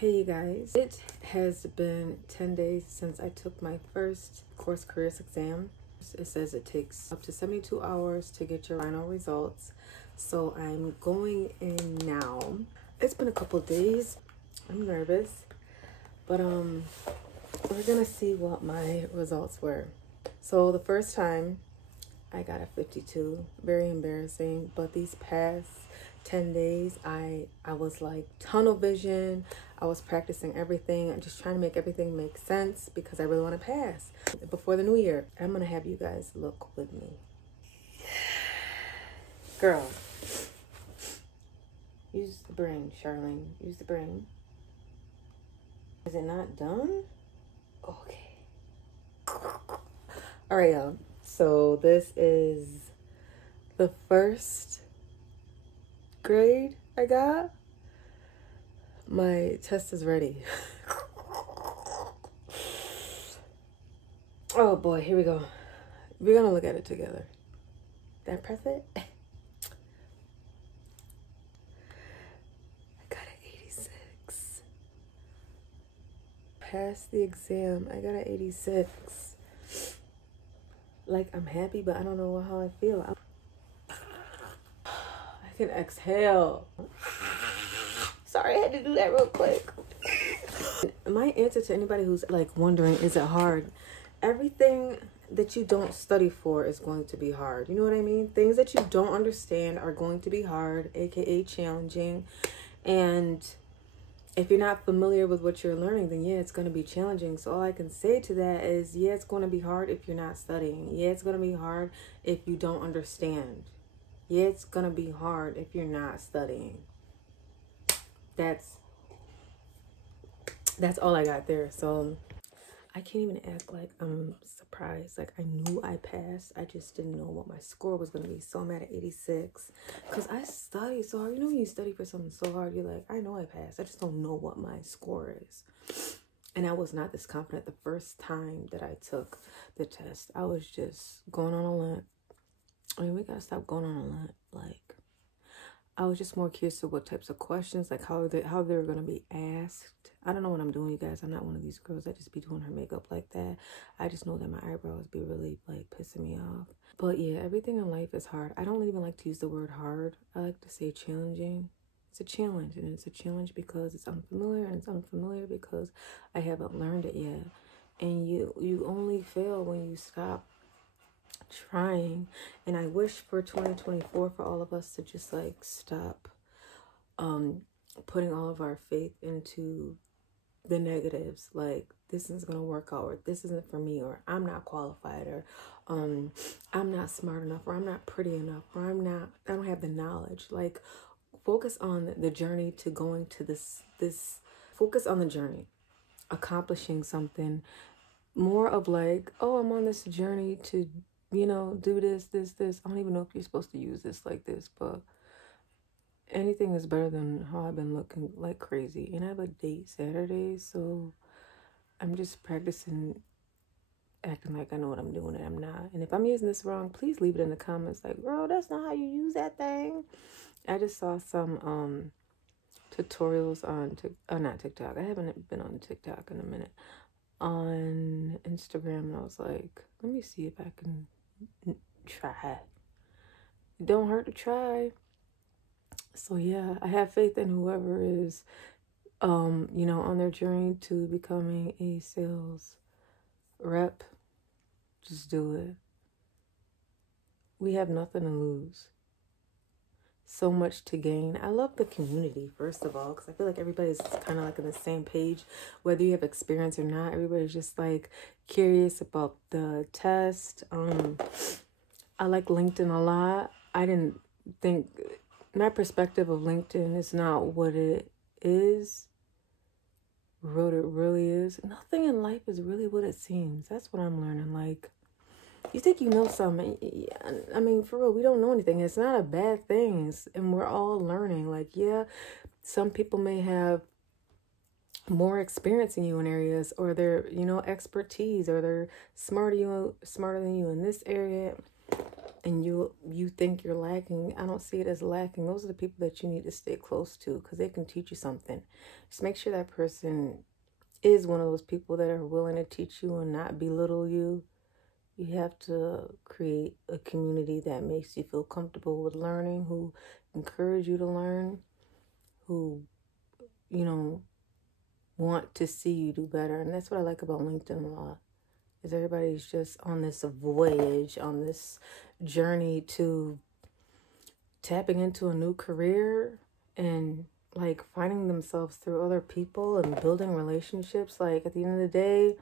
Hey you guys, it has been 10 days since I took my first course careers exam. It says it takes up to 72 hours to get your final results. So I'm going in now. It's been a couple days. I'm nervous, but we're gonna see what my results were. So the first time I got a 52, very embarrassing, but these past 10 days I was like tunnel vision. I was practicing everything and just trying to make everything make sense because I really want to pass before the new year. I'm gonna have you guys look with me. Girl, use the brain, Charlene. Use the brain. Is it not done? Okay. All right, y'all. So this is the first grade I got. My test is ready. Oh boy, here we go. We're gonna look at it together. Did I press it? I got an 86. Passed the exam. I got an 86. Like, I'm happy, but I don't know how I feel. I can exhale. Sorry, I had to do that real quick. My answer to anybody who's like wondering, is it hard? Everything that you don't study for is going to be hard. You know what I mean? Things that you don't understand are going to be hard, aka challenging. And if you're not familiar with what you're learning, then yeah, it's going to be challenging. So all I can say to that is, yeah, it's going to be hard if you're not studying. Yeah, it's going to be hard if you don't understand. Yeah, it's going to be hard if you're not studying. That's all I got there. So I can't even act like I'm surprised. Like, I knew I passed. I just didn't know what my score was going to be. So I'm at 86 because I studied so hard. You know, when you study for something so hard, you're like, I know I passed. I just don't know what my score is. And I was not this confident the first time that I took the test. I was just going on a limp. I mean, we got to stop going on a limp. Like, I was just more curious of what types of questions, like how they were going to be asked. I don't know what I'm doing, you guys. I'm not one of these girls that just be doing her makeup like that. I just know that my eyebrows be really, like, pissing me off. But yeah, everything in life is hard. I don't even like to use the word hard. I like to say challenging. It's a challenge, and it's a challenge because it's unfamiliar, and it's unfamiliar because I haven't learned it yet. And you only fail when you stop trying. And I wish for 2024 for all of us to just like stop putting all of our faith into the negatives, like this isn't gonna work out, or this isn't for me, or I'm not qualified, or I'm not smart enough, or I'm not pretty enough, or I don't have the knowledge. Like, focus on the journey to going to this focus on the journey, accomplishing something. More of like, oh, I'm on this journey to, you know, do this. I don't even know if you're supposed to use this like this, but anything is better than how I've been looking like crazy. And I have a date Saturday, so I'm just practicing acting like I know what I'm doing and I'm not. And if I'm using this wrong, please leave it in the comments. Like, girl, that's not how you use that thing. I just saw some tutorials on not TikTok. I haven't been on TikTok in a minute. On Instagram, and I was like, let me see if I can try. Don't hurt to try. So yeah, I have faith in whoever is you know, on their journey to becoming a sales rep. Just do it. We have nothing to lose, so much to gain. I love the community, first of all, because I feel like everybody's kind of like on the same page, whether you have experience or not. Everybody's just like curious about the test. I like LinkedIn a lot. I didn't think my perspective of LinkedIn is not what it is, what it really is. Nothing in life is really what it seems. That's what I'm learning. Like, you think you know something. I mean, for real, we don't know anything. It's not a bad thing. And we're all learning. Like, yeah, some people may have more experience than you in areas, or they're, you know, expertise, or they're smarter than you in this area. and you think you're lacking, I don't see it as lacking. Those are the people that you need to stay close to because they can teach you something. Just make sure that person is one of those people that are willing to teach you and not belittle you. You have to create a community that makes you feel comfortable with learning, who encourage you to learn, who, you know, want to see you do better. And that's what I like about LinkedIn a lot, is everybody's just on this voyage, on this journey to tapping into a new career and like finding themselves through other people and building relationships. Like at the end of the day,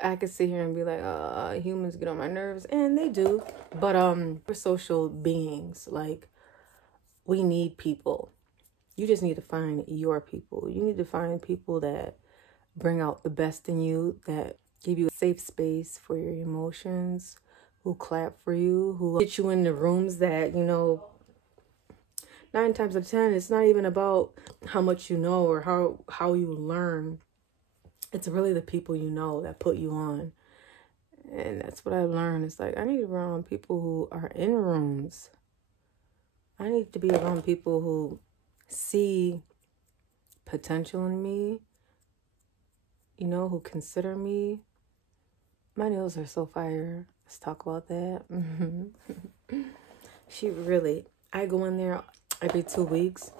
I could sit here and be like, humans get on my nerves, and they do. But we're social beings. Like, we need people. You just need to find your people. You need to find people that bring out the best in you, that give you a safe space for your emotions, who clap for you, who get you in the rooms that, 9 times out of 10, it's not even about how much you know or how you learn. It's really the people you know that put you on. And that's what I learned. It's like, I need to be around people who are in rooms. I need to be around people who see potential in me, who consider me. My nails are so fire. Let's talk about that. I go in there every 2 weeks.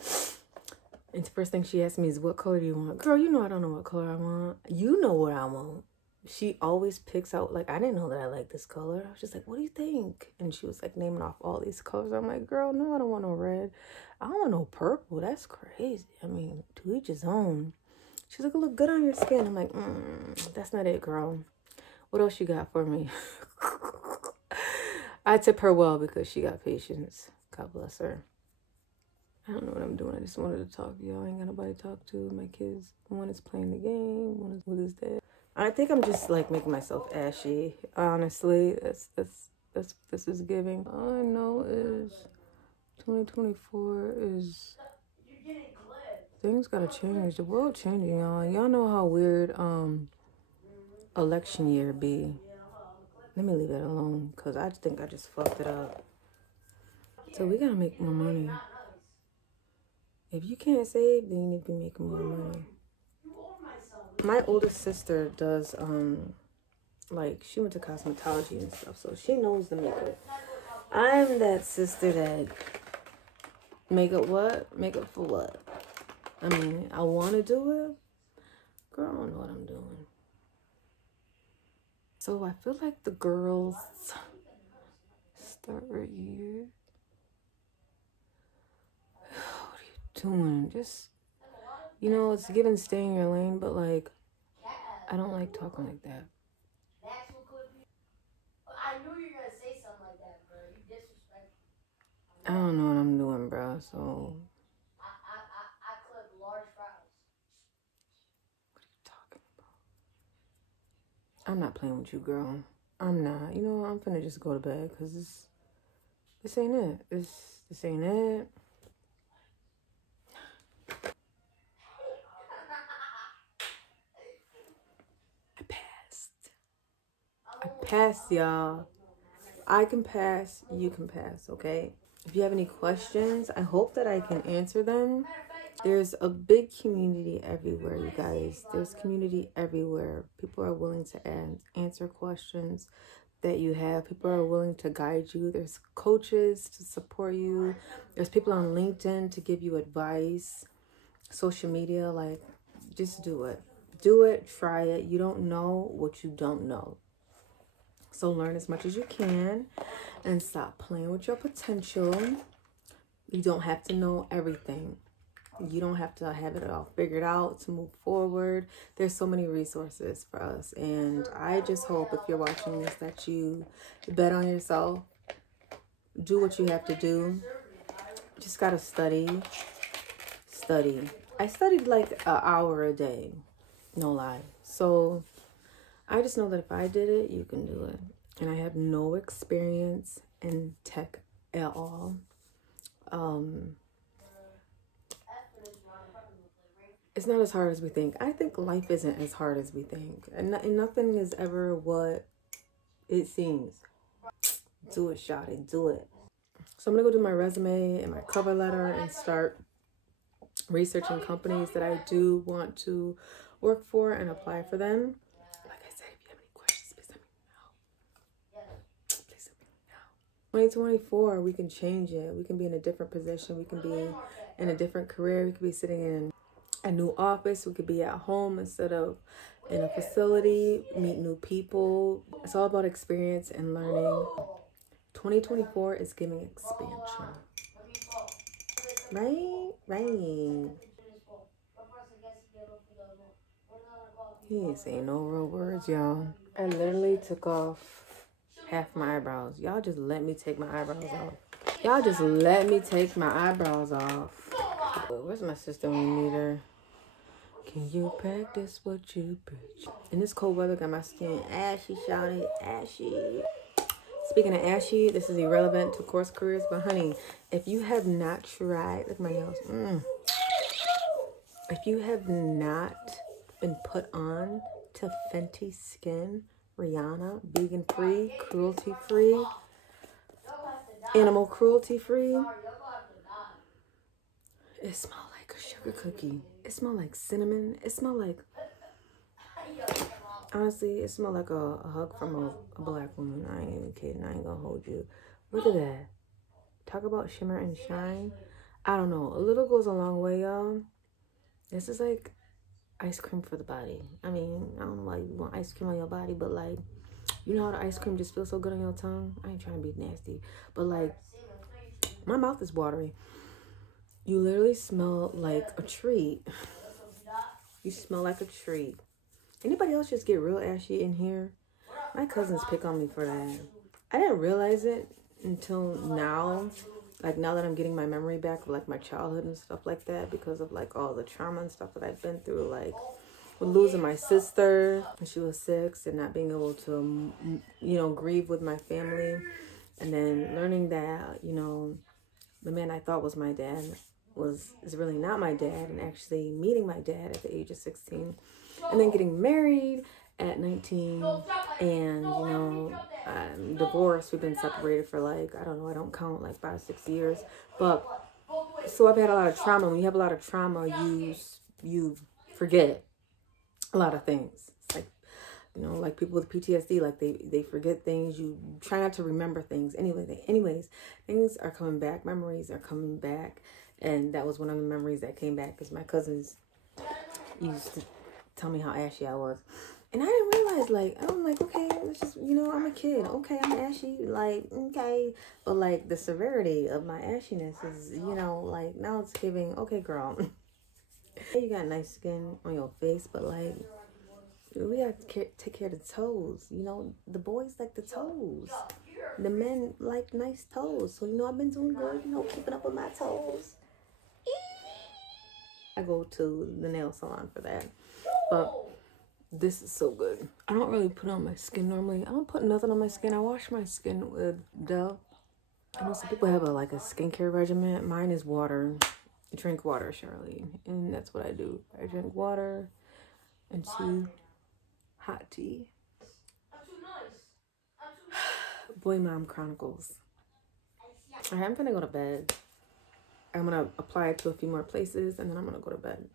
And the first thing she asks me is, what color do you want? Girl, I don't know what color I want. You know what I want. She always picks out, like, I didn't know that I like this color. I was just like, what do you think? And she was like naming off all these colors. I'm like, girl, no, I don't want no red. I don't want no purple. That's crazy. I mean, to each his own. She's like, it look good on your skin. I'm like, that's not it, girl. What else you got for me? I tip her well because she got patience. God bless her. I don't know what I'm doing. I just wanted to talk to y'all. I ain't got nobody to talk to. My kids, one is playing the game, one is with his dad. I think I'm just like making myself ashy. Honestly, this is giving. All I know is 2024 is, things gotta change. The world changing, y'all. Y'all know how weird election year be. Let me leave that alone because I think I just fucked it up. So we gotta make more money. If you can't save, then you need to be making more money. My oldest sister does, she went to cosmetology and stuff, so she knows the makeup. I'm that sister that, makeup what? Makeup for what? I mean, I want to do it. Girl, I don't know what I'm doing. So I feel like the girls start right here. What are you doing? Just, it's given stay in your lane, but like, I don't like talking like that. I knew you were gonna say something like that, bro. You disrespectful. I don't know what I'm doing, bro. So I clip large fries. What are you talking about? I'm not playing with you, girl. I'm not. I'm finna just go to bed because this ain't it. This ain't it. I passed, y'all. I can pass, you can pass, okay? If you have any questions, I hope that I can answer them. There's a big community everywhere, you guys. There's community everywhere. People are willing to answer questions that you have. People are willing to guide you. There's coaches to support you. There's people on LinkedIn to give you advice. Social media, like, just do it. Do it, try it. You don't know what you don't know. So learn as much as you can and stop playing with your potential. You don't have to know everything. You don't have to have it all figured out to move forward. There's so many resources for us. And I just hope if you're watching this that you bet on yourself. Do what you have to do. Just got to study. I studied like an hour a day. No lie. So I just know that if I did it, you can do it. And I have no experience in tech at all. It's not as hard as we think. I think life isn't as hard as we think. And nothing is ever what it seems. Do it, shawty, do it. So I'm gonna go do my resume and my cover letter and start researching companies that I do want to work for and apply for them. Like I said, if you have any questions, please let me know. Please let me know. 2024, we can change it. We can be in a different position. We can be in a different career. We could be sitting in a new office. We could be at home instead of in a facility, meet new people. It's all about experience and learning. 2024 is giving expansion. Right. He ain't saying no real words, y'all. I literally took off half my eyebrows. Y'all just let me take my eyebrows off. Y'all just let me take my eyebrows off. Where's my sister when you need her? Can you practice what you preach? In this cold weather, got my skin ashy, shouty, ashy. Speaking of ashy, this is irrelevant to course careers, but honey, if you have not tried, look at my nails. If you have not been put on to Fenty Skin, Rihanna, vegan free, cruelty free, animal cruelty free, it smells like a sugar cookie. It smells like cinnamon. It smells like, honestly, it smells like a hug from a black woman. I ain't even kidding. I ain't gonna hold you. Look at that. Talk about shimmer and shine. I don't know. A little goes a long way, y'all. This is like ice cream for the body. I mean, I don't know why you want ice cream on your body, but like, you know how the ice cream just feels so good on your tongue? I ain't trying to be nasty, but like, my mouth is watery. You literally smell like a treat. You smell like a treat. Anybody else just get real ashy in here? My cousins pick on me for that. I didn't realize it until now. Like, now that I'm getting my memory back of like my childhood and stuff like that, because of like all the trauma and stuff that I've been through, like with losing my sister when she was 6 and not being able to, you know, grieve with my family. And then learning that, you know, the man I thought was my dad is really not my dad, and actually meeting my dad at the age of 16 and then getting married at 19, and, you know, I'm divorced. We've been separated for like, I don't know, I don't count, like 5-6 years. But so I've had a lot of trauma. When you have a lot of trauma, you forget a lot of things. It's like, you know, like people with PTSD, like they forget things. You try not to remember things. Anyways, things are coming back. Memories are coming back. And that was one of the memories that came back, because my cousins used to tell me how ashy I was. And I didn't realize, like, I'm like, okay, it's just, you know, I'm a kid. Okay, I'm ashy. Like, okay. But, like, the severity of my ashiness is, you know, like, now it's giving, okay, girl. You got nice skin on your face, but, like, we got to take care of the toes. You know, the boys like the toes. The men like nice toes. So, you know, I've been doing good, you know, keeping up with my toes. I go to the nail salon for that. But this is so good. I don't really put on my skin normally. I don't put nothing on my skin. I wash my skin with Dove. I know some people have a skincare regimen. Mine is water. Drink water, Charlene. And that's what I do. I drink water and tea. Hot tea. Boy Mom Chronicles. Alright, I'm gonna go to bed. I'm gonna apply it to a few more places and then I'm gonna go to bed.